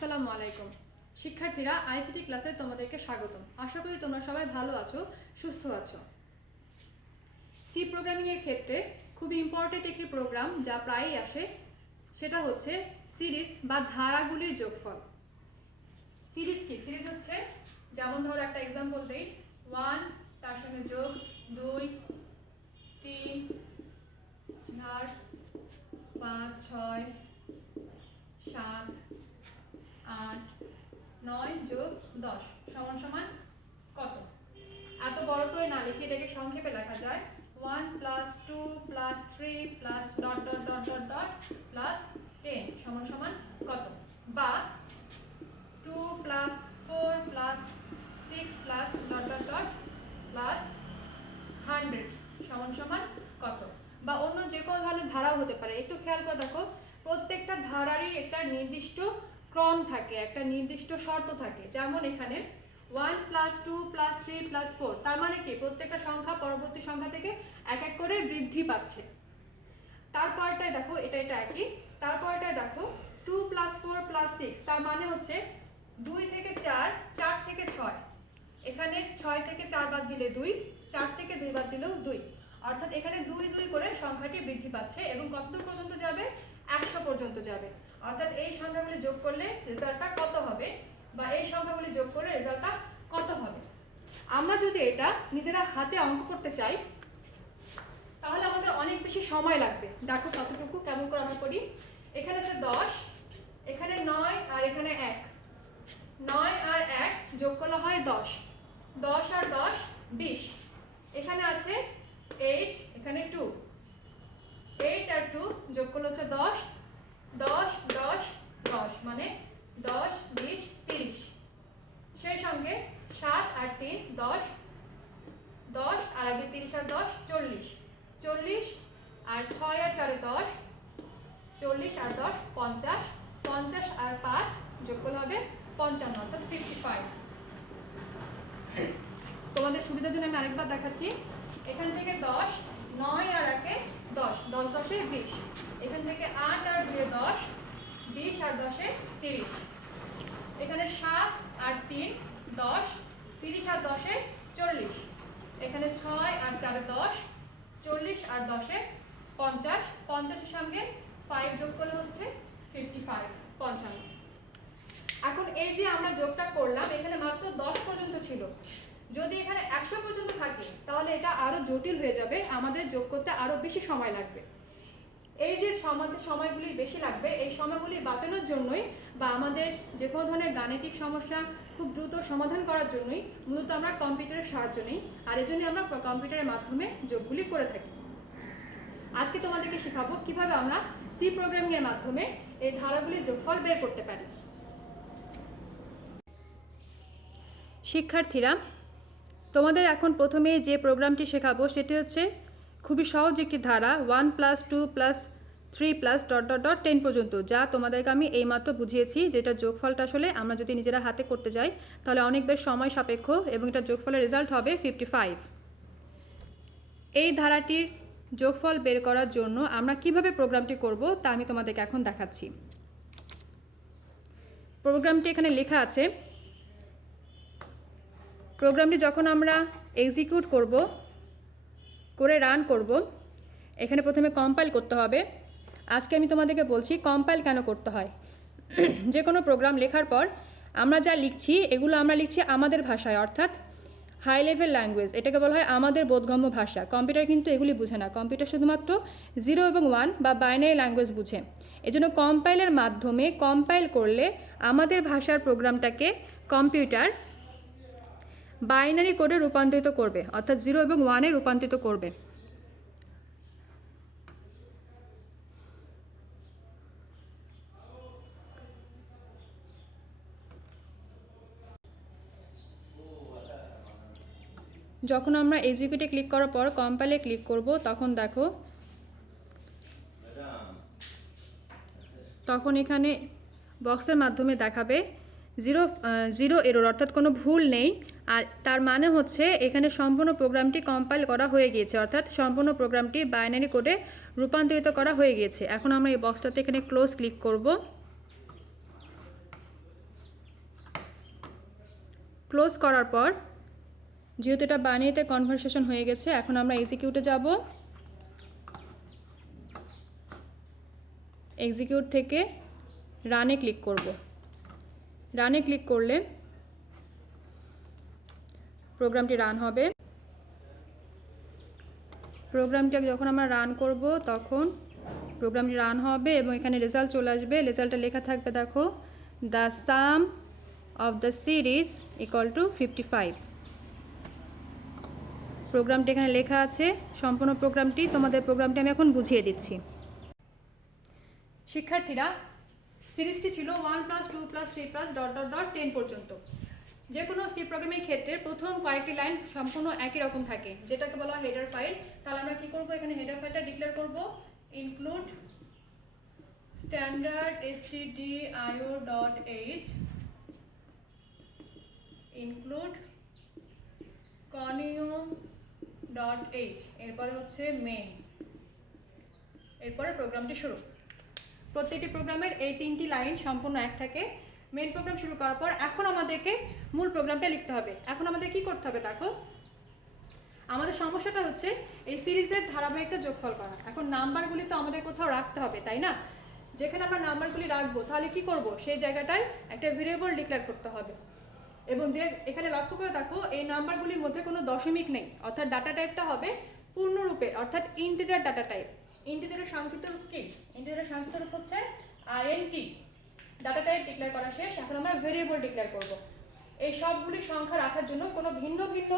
আসসালামু আলাইকুম শিক্ষার্থীরা আইসিটি ক্লাসে তোমাদেরকে স্বাগতম। আশা করি তোমরা সবাই ভালো আছো, সুস্থ আছো। সি প্রোগ্রামিং এর ক্ষেত্রে খুব ইম্পর্টেন্ট একটি প্রোগ্রাম যা প্রায়ই আসে, সেটা হচ্ছে সিরিজ বা ধারাগুলির যোগফল। সিরিজ কি? সিরিজ হচ্ছে, যেমন ধরো একটা এক্সাম্পল দেই, 1 তার সঙ্গে যোগ 2 3 4 5 6 7 8 9 যোগ 10 সমান সমান কত? এত বড় করে না লিখে এটাকে সংক্ষেপে লেখা যায় 1 plus 2 plus 3 plus dot dot dot dot dot plus 10 সমান সমান কত? বা 2 plus 4 plus 6 plus dot dot dot plus 100 সমান সমান কত? বা অন্য যে কোনো ধরনের ধারাও হতে পারে। একটু খেয়াল করে দেখো, প্রত্যেকটা ধারারই একটা নির্দিষ্ট ক্রম থাকে, একটা নির্দিষ্ট শর্ত থাকে। যেমন এখানে 1 প্লাস 2 প্লাস 3 প্লাস 4, তার মানে কি প্রত্যেকটা সংখ্যা পরবর্তী সংখ্যা থেকে এক এক করে বৃদ্ধি পাচ্ছে। তারপরটায় দেখো এটা একই। তারপরটায় দেখো 2 প্লাস 4 প্লাস 6, তার মানে হচ্ছে 2 থেকে 4, 4 থেকে 6। এখানে 6 থেকে 4 বাদ দিলে 2, 4 থেকে 2 বাদ দিলেও 2, অর্থাৎ এখানে 2 2 করে সংখ্যাটি বৃদ্ধি পাচ্ছে এবং কতদূর পর্যন্ত যাবে? 100 পর্যন্ত যাবে। অর্থাৎ এই সংখ্যাগুলি যোগ করলে রেজাল্টটা কত হবে, বা এই সংখ্যাগুলি যোগ করলে রেজাল্টটা কত হবে। আমরা যদি এটা নিজেরা হাতে অঙ্ক করতে চাই তাহলে আমাদের অনেক বেশি সময় লাগবে। দেখো কতটুকু, কেমন করে আমরা করি। এখানে আছে 10, এখানে 9 আর এখানে 1। 9 আর 1 যোগ করলে হয় 10, 10 আর 10 20। এখানে আছে 8, এখানে 2, 8 আর 2 যোগ করলে হচ্ছে 10, 10 10 10 মানে 10 20 30। সেই সঙ্গে 7 আর 3 10, 10 আর আগে 30 আর 10 40, 40 আর 6 আর 4 10, 40 আর 10 50, 50 আর 5 যোগ করলে হবে 55, অর্থাৎ 55। তোমাদের সুবিধার জন্য আমি আরেকবার দেখাচ্ছি। এখান থেকে 10, 9 আর 1 10, 10 10 20। এখান থেকে 8 আর 2 10, 20 আর 10 30। এখানে 7 আর 3 10, 30 আর 10 40। এখানে 6 আর 4 10, 40 আর 10 50, 50 এর সঙ্গে 5 যোগ করলে হচ্ছে 55, 55। এখন এই যে আমরা যোগটা করলাম, এখানে মাত্র 10 পর্যন্ত ছিল। যদি এখানে 100 পর্যন্ত থাকে তাহলে এটা আরো জটিল হয়ে যাবে, আমাদের যোগ করতে আরো বেশি সময় লাগবে। এই যে সময়গুলি বেশি লাগবে, এই সময়গুলি বাঁচানোর জন্যই বা আমাদের যে কোনো ধরনের গাণিতিক সমস্যা খুব দ্রুত সমাধান করার জন্যই মূলত আমরা কম্পিউটারের সাহায্য নিই, আর এই জন্যই আমরা কম্পিউটারের মাধ্যমে যোগগুলি করে থাকি। আজকে তোমাদেরকে শেখাবো কিভাবে আমরা সি প্রোগ্রামিং এর মাধ্যমে এই ধারাগুলির যোগফল বের করতে পারি। শিক্ষার্থীরা, তোমাদের এখন প্রথমে যে প্রোগ্রামটি শেখাবো সেটি হচ্ছে খুবই সহজ একটি ধারা, 1 plus 2 plus 3 plus dot dot dot 10 পর্যন্ত, যা তোমাদেরকে আমি এইমাত্র বুঝিয়েছি। যেটা যোগফলটা আসলে আমরা যদি নিজেরা হাতে করতে যাই তাহলে অনেক বেশ সময় সাপেক্ষ এবং এটা যোগফলের রেজাল্ট হবে 55। এই ধারাটির যোগফল বের করার জন্য আমরা কিভাবে প্রোগ্রামটি করব তা আমি তোমাদেরকে এখন দেখাচ্ছি। প্রোগ্রামটি এখানে লেখা আছে। প্রোগ্রামটি যখন আমরা এক্সিকিউট করে রান করব, এখানে প্রথমে কম্পাইল করতে হবে। আজকে আমি তোমাদেরকে বলছি কম্পাইল কেন করতে হয়। যে কোনো প্রোগ্রাম লেখার পর আমরা যা লিখছি এগুলো আমরা লিখছি আমাদের ভাষায়, অর্থাৎ হাই লেভেল ল্যাঙ্গুয়েজ, এটাকে বলা হয় আমাদের বোধগম্য ভাষা। কম্পিউটার কিন্তু এগুলি বুঝে না, কম্পিউটার শুধুমাত্র 0 এবং 1 বা বাইনারি ল্যাঙ্গুয়েজ বুঝে। এজন্য কম্পাইলের মাধ্যমে কম্পাইল করলে আমাদের ভাষার প্রোগ্রামটাকে কম্পিউটার বাইনারি কোডে রূপান্তরিত করবে, অর্থাৎ 0 এবং 1-এ রূপান্তরিত করবে। যখন আমরা এক্সিকিউটে ক্লিক করার পর কম্পাইলে ক্লিক করব, তখন দেখো তখন এখানে বক্সের মাধ্যমে দেখাবে 0 এরর, অর্থাৎ কোনো ভুল নেই। আর তার মানে হচ্ছে এখানে সম্পূর্ণ প্রোগ্রামটি কম্পাইল করা হয়ে গিয়েছে, অর্থাৎ সম্পূর্ণ প্রোগ্রামটি বাইনারি কোডে রূপান্তরিত করা হয়ে গিয়েছে। এখন আমরা এই বক্সটাতে এখানে ক্লোজ ক্লিক করব। ক্লোজ করার পর যেহেতু এটা বাইনারিতে কনভারসেশন হয়ে গেছে, এখন আমরা এক্সিকিউটে যাব। এক্সিকিউট থেকে রানে ক্লিক করব। রানে ক্লিক করলে প্রোগ্রামটি রান হবে। প্রোগ্রামটা যখন আমরা রান করব তখন প্রোগ্রামটি রান হবে এবং এখানে রেজাল্ট চলে আসবে। রেজাল্টটা লেখা থাকবে, দেখো, the some of the series equal to 55। প্রোগ্রামটি এখানে লেখা আছে। সম্পূর্ণ প্রোগ্রামটি, তোমাদের প্রোগ্রামটি আমি এখন বুঝিয়ে দিচ্ছি। শিক্ষার্থীরা, সিরিজটি ছিল 1 + 2 + 3 + ... 10 পর্যন্ত। যে কোনো সি প্রোগ্রামের ক্ষেত্রে প্রথম কয়েকটি লাইন সম্পূর্ণ একই রকম থাকে, যেটাকে বলা হয় হেডার ফাইল। তাহলে আমরা কি করব, এখানে হেডার ফাইলটা ডিক্লেয়ার করব, include standard stdio.h include conio.h, এরপরে হচ্ছে মেইন, এরপরে প্রোগ্রামটি শুরু। প্রত্যেকটি প্রোগ্রামের এই 3টি লাইন সম্পূর্ণ এক থাকে। মেইন প্রোগ্রাম শুরু করার পর এখন আমাদেরকে মূল প্রোগ্রামটা লিখতে হবে। এখন আমাদের কি করতে হবে, দেখো, আমাদের সমস্যাটা হচ্ছে এই সিরিজের ধারাবাহিকতা যোগফল করা। এখন নাম্বারগুলি তো আমাদের কোথাও রাখতে হবে, তাই না? যেখানে আমরা নাম্বারগুলি রাখবো তাহলে কি করব, সেই জায়গাটায় একটা ভেরিয়েবল ডিক্লেয়ার করতে হবে। এবং যে এখানে লক্ষ্য করে দেখো, এই নাম্বারগুলির মধ্যে কোনো দশমিক নেই, অর্থাৎ ডাটা টাইপটা হবে পূর্ণরূপে, অর্থাৎ ইন্টিজার ডাটা টাইপ। ইন্টিজারের সংক্ষিপ্ত রূপ কি? ইন্টিজারের সংক্ষিপ্ত রূপ হচ্ছে int। ডাটা টাইপ ডিক্লেয়ার করা শেষ, এখন আমরা ভেরিয়েবল ডিক্লেয়ার করব। এই সবগুলি সংখ্যা রাখার জন্য কোনো ভিন্ন ভিন্ন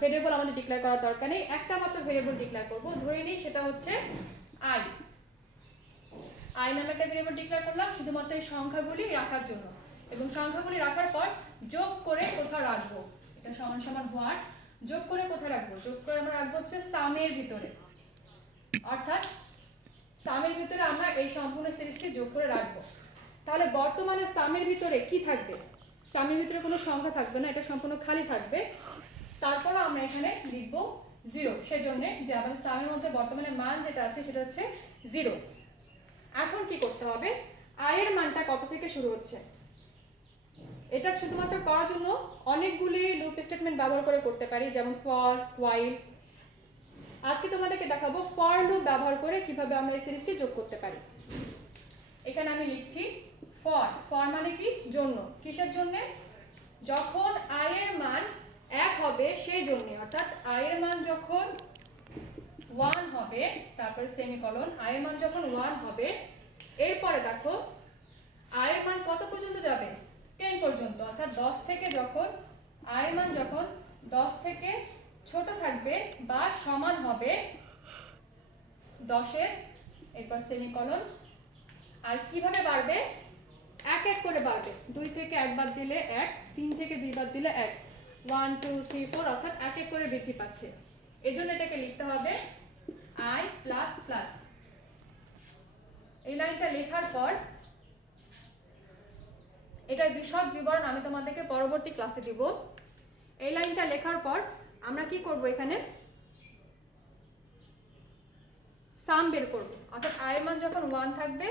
ভেরিয়েবল আমাদের ডিক্লেয়ার করার দরকার নেই। একটা মাত্র ভেরিয়েবল ডিক্লেয়ার করব, ধরে নিই সেটা হচ্ছে i। i নামে একটা ভেরিয়েবল ডিক্লেয়ার করলাম শুধুমাত্র এই সংখ্যাগুলি রাখার জন্য। এবং সংখ্যাগুলি রাখার পর যোগ করে কোথাও রাখবো, এটা সমান সমান হোয়াট, যোগ করে কোথায় রাখবো, যোগ করে আমরা রাখবো হচ্ছে সামের ভিতরে। অর্থাৎ সামের ভিতরে আমরা এই সম্পূর্ণ সিরিজটি যোগ করে রাখবো। তাহলে বর্তমানে সামের ভিতরে কি থাকবে? সামের ভিতরে কোনো সংখ্যা থাকবে না, এটা সম্পূর্ণ খালি থাকবে। তারপর আমরা এখানে লিখবো 0, সেজন্য যে আমাদের সামের মধ্যে বর্তমানে মান যেটা আছে সেটা হচ্ছে 0। এখন কি করতে হবে, i এর মানটা কত থেকে শুরু হচ্ছে, এটা শুধুমাত্র করার জন্য অনেকগুলি লুপ স্টেটমেন্ট ব্যবহার করে করতে পারি, যেমন ফর, হোয়াইল। আজকে তোমাদেরকে দেখাবো ফর লুপ ব্যবহার করে কিভাবে আমরা এই সিরিজটি যোগ করতে পারি। এখানে আমি লিখছি ফর। ফর মানে কি? জন্য। কিসের জন্য? যখন i এর মান 1 হবে সেই জন্য, অর্থাৎ i এর মান যখন 1 হবে, তারপরে সেমিকোলন, i এর মান যখন 1 হবে, এরপরে দেখো i এর মান কত পর্যন্ত যাবে, 10 পর্যন্ত। অর্থাৎ 10 থেকে যখন i এর মান যখন 10 থেকে ছোট থাকবে বা সমান হবে 10 এর, এরপর সেমিকোলন। আর কিভাবে বাড়বে? এক এক করে বাড়বে। 2 থেকে 1 বাদ দিলে 1, 3 থেকে 2 বাদ দিলে 1, 1 2 3 4, অর্থাৎ এক এক করে বৃদ্ধি পাচ্ছে। এজন্য এটাকে লিখতে হবে i প্লাস প্লাস। এই লাইনটা লেখার পর এটার বিশদ বিবরণ আমি তোমাদেরকে পরবর্তী ক্লাসে দিব। এই লাইনটা লেখার পর আমরা কি করব, এখানে সাম বের করব। অর্থাৎ i এর মান যখন 1 থাকবে,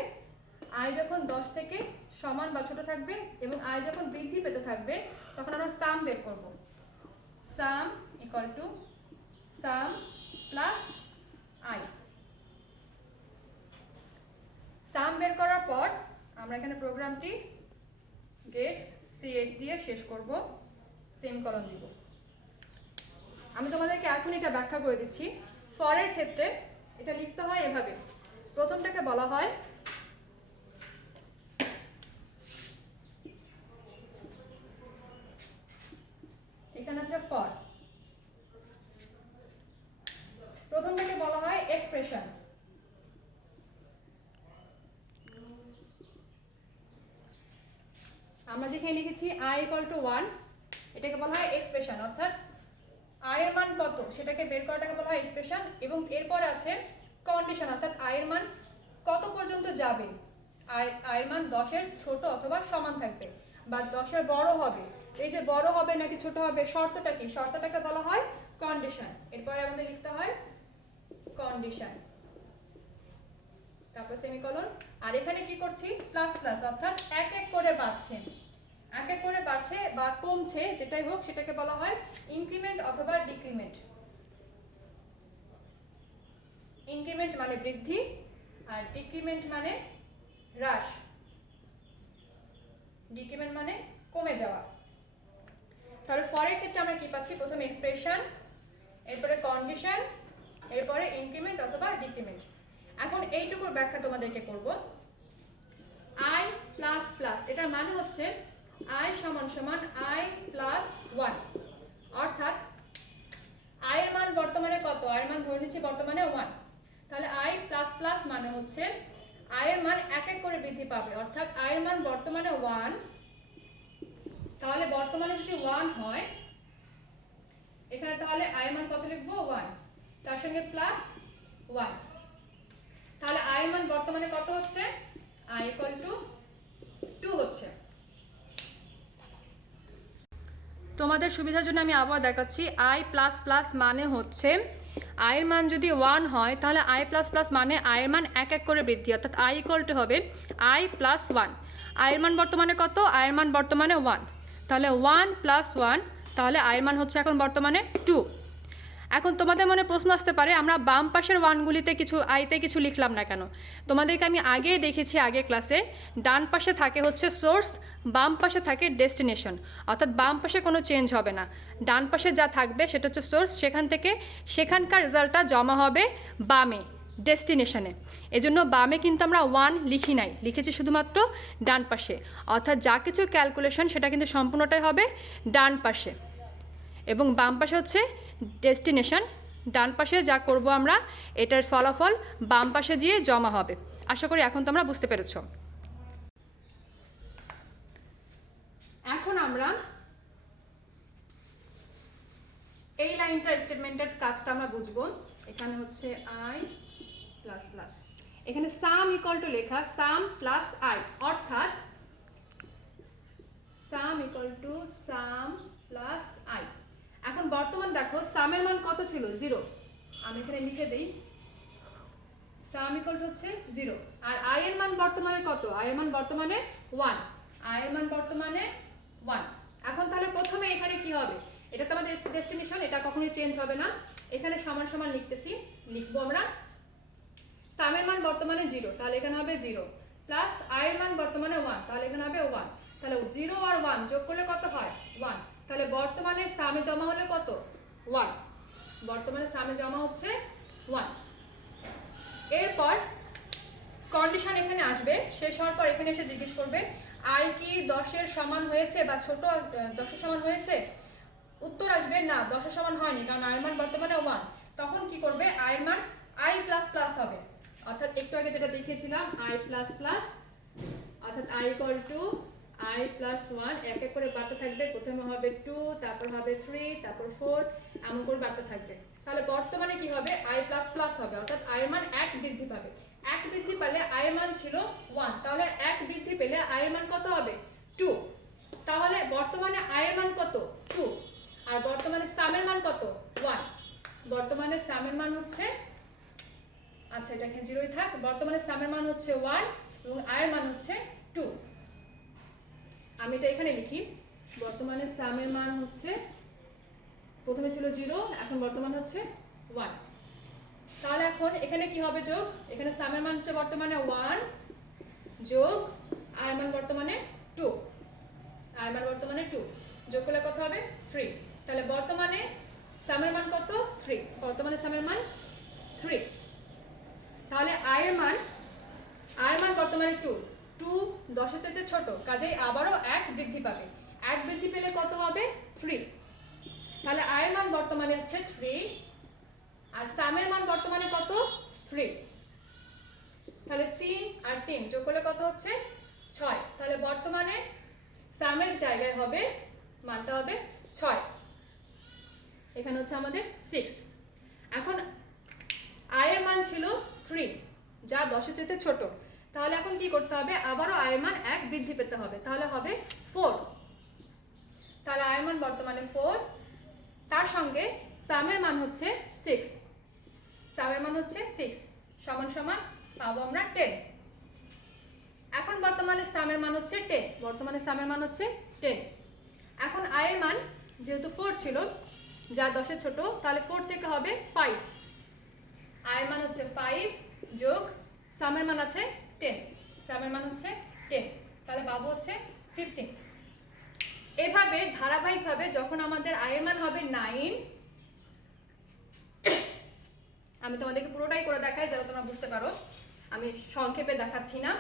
i যখন 10 থেকে সমান বা ছোট থাকবে এবং i যখন বৃদ্ধি পেতে থাকবে, তখন আমরা সাম বের করব। সাম equal to some plus i। সাম বের করার পর আমরা এখানে প্রোগ্রামটি গেট ch দিয়ে শেষ করব, সেমিকোলন দিব। আমি তোমাদেরকে এখন এটা ব্যাখ্যা করে দিচ্ছি। ফরের ক্ষেত্রে এটা লিখতে হয় এভাবে। প্রথমটাকে বলা হয় এখানে আছে ফর, প্রথমটাকে বলা হয় এক্সপ্রেশন। আমরা যেখানে লিখেছি i = 1, এটাকে বলা হয় এক্সপ্রেশন। অর্থাৎ i এর মান কত সেটাকে বের করাটাকে বলা হয় এক্সপ্রেশন। এবং এরপর আছে কন্ডিশন, অর্থাৎ i এর মান কত পর্যন্ত যাবে। i এর মান 10 এর ছোট অথবা সমান থাকবে বা 10 এর বড় হবে। এই যে বড় হবে নাকি ছোট হবে, শর্তটা কি? শর্তটাকে বলা হয় কন্ডিশন। এরপরে আমাদের লিখতে হয় কন্ডিশন, তারপর সেমিকোলন। আর এখানে কি করছি? প্লাস প্লাস, অর্থাৎ এক এক করে বাড়ছে। এক এক করে বাড়ছে বা কমছে, যেটাই হোক সেটাকে বলা হয় ইনক্রিমেন্ট অথবা ডিক্রিমেন্ট। ইনক্রিমেন্ট মানে বৃদ্ধি আর ডিক্রিমেন্ট মানে হ্রাস। ডিক্রিমেন্ট মানে কমে যাওয়া। তাহলে ফরের ক্ষেত্রে আমরা কি পাচ্ছি? প্রথমে এক্সপ্রেশন, এরপরে কন্ডিশন, এরপরে ইনক্রিমেন্ট অথবা ডিক্রিমেন্ট। এখন এইটুকুর ব্যাখ্যা তোমাদেরকে করব। আই প্লাস প্লাস, এটার মানে হচ্ছে আই সমান সমান আই প্লাস 1, অর্থাৎ আই এর মান বর্তমানে কত? আই এর মান ধরে নিচ্ছি বর্তমানে 1। তাহলে আই প্লাস প্লাস মানে হচ্ছে আই এর মান এক এক করে বৃদ্ধি পাবে, অর্থাৎ আই এর মান বর্তমানে 1। তাহলে বর্তমানে যদি 1 হয় এখানে, তাহলে আই এর মান কত লিখবো? 1, তার সঙ্গে প্লাস 1। তাহলে আই এর মান বর্তমানে কত হচ্ছে? আই ইকুয়াল টু 2 হচ্ছে। তোমাদের সুবিধার জন্য আমি আবার দেখাচ্ছি। আই প্লাস প্লাস মানে হচ্ছে আই এর মান যদি 1 হয় তাহলে আই প্লাস প্লাস মানে আই এর মান এক এক করে বৃদ্ধি, অর্থাৎ আই ইকুয়াল টু হবে আই প্লাস 1। আই এর মান বর্তমানে কত? আই এর মান বর্তমানে 1, তাহলে 1 প্লাস 1, তাহলে আই এর মান হচ্ছে এখন বর্তমানে 2। এখন তোমাদের মনে প্রশ্ন আসতে পারে আমরা বাম পাশের ওয়ানগুলিতে কিছু আইতে কিছু লিখলাম না কেন? তোমাদেরকে আমি আগেই দেখেছি, আগের ক্লাসে, ডান পাশে থাকে হচ্ছে সোর্স, বাম পাশে থাকে ডেস্টিনেশন, অর্থাৎ বাম পাশে কোনো চেঞ্জ হবে না। ডান পাশে যা থাকবে সেটা হচ্ছে সোর্স, সেখান থেকে সেখানকার রেজাল্টটা জমা হবে বামে, ডেস্টিনেশনে। এজন্য বামে কিন্তু আমরা 1 লিখি নাই, লিখেছি শুধুমাত্র ডান পাশে, অর্থাৎ যা কিছু ক্যালকুলেশন সেটা কিন্তু সম্পূর্ণটাই হবে ডান পাশে, এবং বাম পাশে হচ্ছে ডেস্টিনেশন। ডান পাশে যা করব আমরা, এটার ফলাফল বাম পাশে গিয়ে জমা হবে। আশা করি এখন তোমরা বুঝতে পেরেছ। এখন আমরা এই লাইনটার স্টেটমেন্টের কাজটা আমরা বুঝবো। এখানে হচ্ছে আই প্লাস প্লাস, এখানে সাম ইকুয়াল টু লেখা সাম প্লাস আই, অর্থাৎ সাম equal to some plus I. এখন বর্তমান দেখো সামের মান কত ছিল? 0। আমি এখানে লিখে দেই সাম ইকুয়াল টু হচ্ছে 0, আর আই এর মান বর্তমানে কত? আই এর মান বর্তমানে 1, আই এর মান বর্তমানে 1। এখন তাহলে প্রথমে এখানে কি হবে? এটা তো আমাদের ডেস্টিনেশন, এটা কখনোই চেঞ্জ হবে না। এখানে সমান সমান লিখতেছি, লিখবো আমরা সামের মান বর্তমানে 0, তাহলে এখানে হবে 0, প্লাস আই এর মান বর্তমানে 1, তাহলে এখানে হবে 1। তাহলে 0 আর 1 যোগ করলে কত হয়? 1। তাহলে বর্তমানে সামে জমা হলে কত? 1। বর্তমানে সামে জমা হচ্ছে 1। এরপর কন্ডিশন এখানে আসবে, শেষ হওয়ার পর এখানে এসে জিজ্ঞেস করবে আই কি 10 এর সমান হয়েছে বা ছোট 10 এর সমান হয়েছে? উত্তর আসবে না, 10 এর সমান হয়নি, কারণ আই এর মান বর্তমানে 1। তখন কি করবে? আই এর মান আই প্লাস প্লাস হবে, অর্থাৎ একটু আগে যেটা দেখিয়েছিলাম আই প্লাস প্লাস, অর্থাৎ I equal to I plus 1। এক এক করে বাড়তে থাকবে, প্রথমে হবে 2, তারপর হবে 3, তারপর 4, এমন করে বাড়তে থাকবে। তাহলে বর্তমানে কি হবে? আই প্লাস প্লাস হবে, অর্থাৎ আই এর মান 1 বৃদ্ধি পাবে। 1 বৃদ্ধি পেলে আই এর মান ছিল 1, তাহলে 1 বৃদ্ধি পেলে আই এর মান কত হবে? 2। তাহলে বর্তমানে আই এর মান কত? 2, আর বর্তমানে সামের মান কত? 1। বর্তমানে সামের মান হচ্ছে, আচ্ছা এটা এখানে 0ই থাক, বর্তমানে সামের মান হচ্ছে 1 এবং আই এর মান হচ্ছে 2। আমি এটা এখানে লিখি, বর্তমানে সামের মান হচ্ছে, প্রথমে ছিল 0, এখন বর্তমান হচ্ছে 1। তাহলে এখন এখানে কি হবে? যোগ। এখানে সামের মান হচ্ছে বর্তমানে 1 যোগ আয়ের মান বর্তমানে 2, আয়ের মান বর্তমানে 2, যোগ করলে কত হবে? 3। তাহলে বর্তমানে সামের মান কত? 3। বর্তমানে সামের মান 3। তাহলে আয়ের মান বর্তমানে 2, 2 10 এর চাইতে ছোট, কাজেই আবারও 1 বৃদ্ধি পাবে। 1 বৃদ্ধি পেলে কত হবে? 3। তাহলে আয়ের মান বর্তমানে হচ্ছে 3, আর সামের মান বর্তমানে কত? 3। তাহলে 3 আর 3 যোগ করলে কত হচ্ছে? 6। তাহলে বর্তমানে সামের জায়গায় হবে, মানটা হবে 6, এখানে হচ্ছে আমাদের 6। এখন আয়ের মান ছিল 3, যা 10 এর চেয়ে ছোট, তাহলে এখন কি করতে হবে? আবারও আয়ের মান 1 বৃদ্ধি পেতে হবে, তাহলে হবে 4। তাহলে আয়ের মান বর্তমানে 4, তার সঙ্গে সামের মান হচ্ছে 6, সামের মান হচ্ছে 6, সমান সমান পাবো আমরা 10। এখন বর্তমানে বর্তমানে সামের মান হচ্ছে 10, বর্তমানে সামের মান হচ্ছে 10। এখন আয়ের মান যেহেতু 4 ছিল, যা 10-এর ছোট, তাহলে 4 থেকে হবে 5। আয়ের মান হচ্ছে 5 যোগ সামের মান আছে 10, সামের মান হচ্ছে 10, তাহলে পাবো হচ্ছে 15। এভাবে ধারাবাহিকভাবে যখন আমাদের আয়ের মান হবে 9, আমি তোমাদেরকে পুরোটাই করে দেখাই যাতে তোমরা বুঝতে পারো, আমি সংক্ষেপে দেখাচ্ছি না।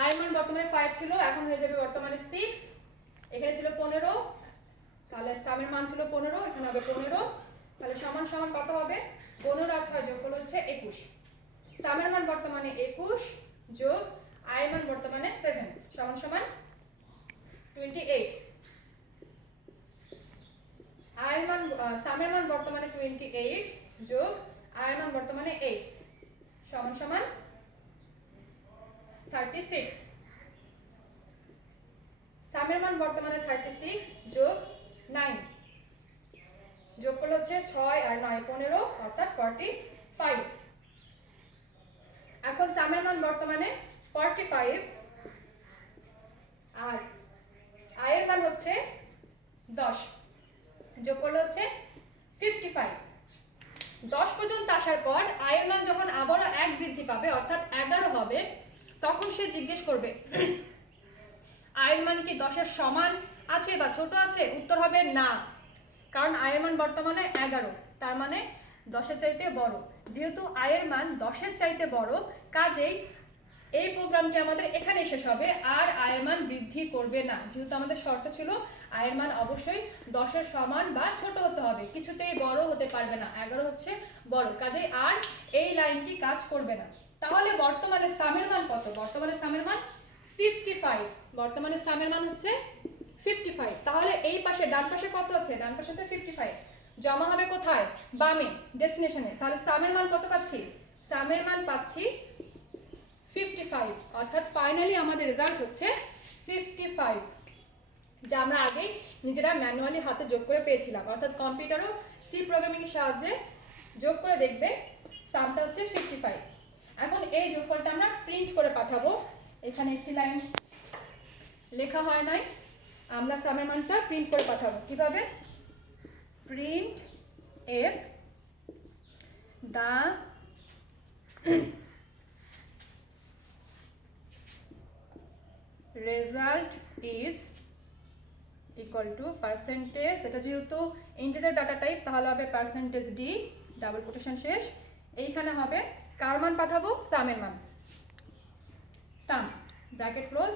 আয়ের মান বর্তমানে 5 ছিল, এখন হয়ে যাবে বর্তমানে 6। এখানে ছিল 15, তাহলে সামের মান ছিল 15, এখানে হবে 15, তাহলে সমান সমান কত হবে? 15 আর 6 যোগ করলে হচ্ছে 21। সামের মান বর্তমানে 21 যোগ আয়ের মান বর্তমানে 7 সমান সমান 28। আয়ের মান সামের মান বর্তমানে 28 যোগ আয়ের মান বর্তমানে 8 সমান সমান 36। সামের মান বর্তমানে 36 যোগ 9 যোগ করলে হচ্ছে 6 আর 9 15, অর্থাৎ 45। এখন সামের মান বর্তমানে 45 আর আয়ের মান হচ্ছে 10, যোগ করলে হচ্ছে 55। 10 পর্যন্ত আসার পর আয়ের মান যখন আবারও 1 বৃদ্ধি পাবে, অর্থাৎ 11 হবে, তখন সে জিজ্ঞেস করবে আয়ের মান কি 10-এর সমান আছে বা ছোট আছে? উত্তর হবে না, কারণ আয়ের মান বর্তমানে 11, তার মানে 10-এর চাইতে বড়। যেহেতু আয়ের মান 10-এর চাইতে বড়, কাজেই এই প্রোগ্রামটি আমাদের এখানে শেষ হবে, আর আয়ের মান বৃদ্ধি করবে না। যেহেতু আমাদের শর্ত ছিল আয়ের মান অবশ্যই 10-এর সমান বা ছোট হতে হবে, কিছুতেই বড় হতে পারবে না, 11 হচ্ছে বড়, কাজেই আর এই লাইনটি কাজ করবে না। তাহলে বর্তমানে সামের মান কত? বর্তমানে সামের মান 55, বর্তমানে সামের মান হচ্ছে 55। তাহলে এই পাশে ডান পাশে কত আছে? ডান পাশে আছে 55, জমা হবে কোথায়? বামে, ডেস্টিনেশনে। তাহলে সামের মান কত পাচ্ছি? সামের মান পাচ্ছি 55, অর্থাৎ ফাইনালি আমাদের রেজাল্ট হচ্ছে 55, যা আমরা আগেই নিজেরা ম্যানুয়ালি হাতে যোগ করে পেয়েছিলাম। অর্থাৎ কম্পিউটারও সি প্রোগ্রামিং এর সাহায্যে যোগ করে দেখবে সামটা হচ্ছে 55। এখন এই যোগফলটা আমরা প্রিন্ট করে পাঠাবো। এখানে একটি লাইন লেখা হয় নাই, আমরা সামের মানটা প্রিন্ট করে পাঠাবো। কিভাবে? Printf the result is equal to percentage, এটা যেহেতু ইন্টিজার ডাটা টাইপ তাহলে হবে পার্সেন্টেজ ডি, ডাবল কোটেশন শেষ। এইখানে হবে কার মান পাঠাবো? সামের মান, sum bracket close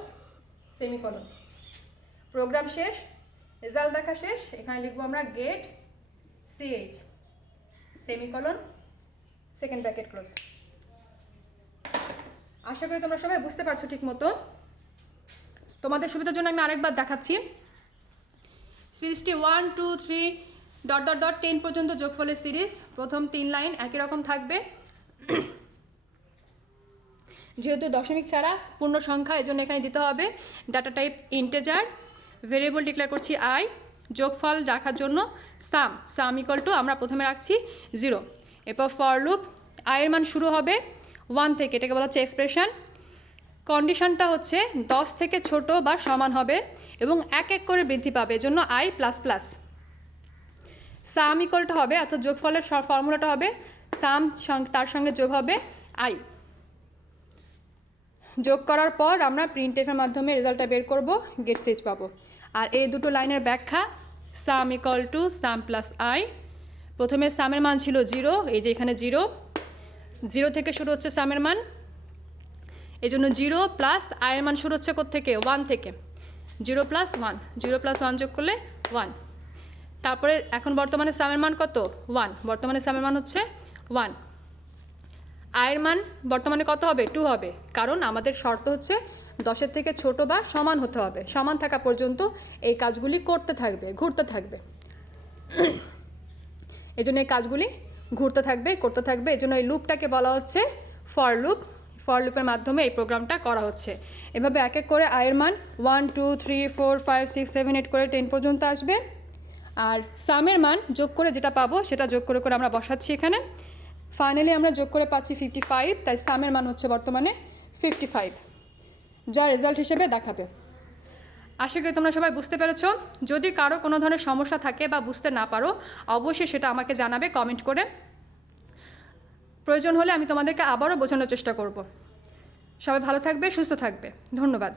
semicolon. Program শেষ, রেজাল্ট দেখা শেষ। এখানে লিখবো আমরা get CH semicolon second bracket close. আশা করি তোমরা সবাই বুঝতে পারছো ঠিক মতো। তোমাদের সুবিধার জন্য আমি আরেকবার দেখাচ্ছি। সিরিজটি 1 2 3 ডট ডট ডট 10 পর্যন্ত যোগফলের সিরিজ। প্রথম 3 লাইন একই রকম থাকবে, যেহেতু দশমিক ছাড়া পূর্ণ সংখ্যা, এজন্য এখানে দিতে হবে data type integer. Variable declare করছি আই, যোগফল রাখার জন্য সাম, সাম ইকুয়াল টু আমরা প্রথমে রাখছি 0। এরপর ফর লুপ, আয়ের মান শুরু হবে 1 থেকে, এটাকে বলা হচ্ছে এক্সপ্রেশন। কন্ডিশনটা হচ্ছে 10 থেকে ছোট বা সমান হবে এবং এক এক করে বৃদ্ধি পাবে, এজন্য আই প্লাস প্লাস। সাম ইকুয়ালটা হবে, অর্থাৎ যোগফলের ফর্মুলাটা হবে সাম, তার সঙ্গে যোগ হবে আই। যোগ করার পর আমরা প্রিন্ট এফের মাধ্যমে রেজাল্টটা বের করব, গেট সিএইচ পাবো। আর এই দুটো লাইনের ব্যাখ্যা, সাম equal to some plus I. প্রথমে সামের মান ছিল 0, এই যে এখানে 0 থেকে শুরু হচ্ছে সামের মান, এই জন্য 0 প্লাস আয়ের মান শুরু হচ্ছে কোত্থেকে? 1 থেকে। 0 প্লাস 1, 0 প্লাস 1 যোগ করলে 1। তারপরে এখন বর্তমানে সামের মান কত? 1, বর্তমানে সামের মান হচ্ছে 1। আয়ের মান বর্তমানে কত হবে? 2 হবে, কারণ আমাদের শর্ত হচ্ছে 10-এর থেকে ছোট বা সমান হতে হবে। সমান থাকা পর্যন্ত এই কাজগুলি করতে থাকবে, ঘুরতে থাকবে। এই জন্য এই কাজগুলি ঘুরতে থাকবে, করতে থাকবে। এই জন্য এই লুপটাকে বলা হচ্ছে ফর লুপ। ফর লুপের মাধ্যমে এই প্রোগ্রামটা করা হচ্ছে। এভাবে এক এক করে আয়ের মান 1 2 3 4 5 6 7 8 করে 10 পর্যন্ত আসবে। আর সামের মান যোগ করে যেটা পাবো সেটা যোগ করে করে আমরা বসাচ্ছি এখানে। ফাইনালি আমরা যোগ করে পাচ্ছি 55, তাই সামের মান হচ্ছে বর্তমানে 55, যা রেজাল্ট হিসেবে দেখাবে। আশা করি তোমরা সবাই বুঝতে পেরেছো। যদি কারো কোনো ধরনের সমস্যা থাকে বা বুঝতে না পারো, অবশ্যই সেটা আমাকে জানাবে কমেন্ট করে। প্রয়োজন হলে আমি তোমাদেরকে আবারও বোঝানোর চেষ্টা করব। সবাই ভালো থাকবে, সুস্থ থাকবে। ধন্যবাদ।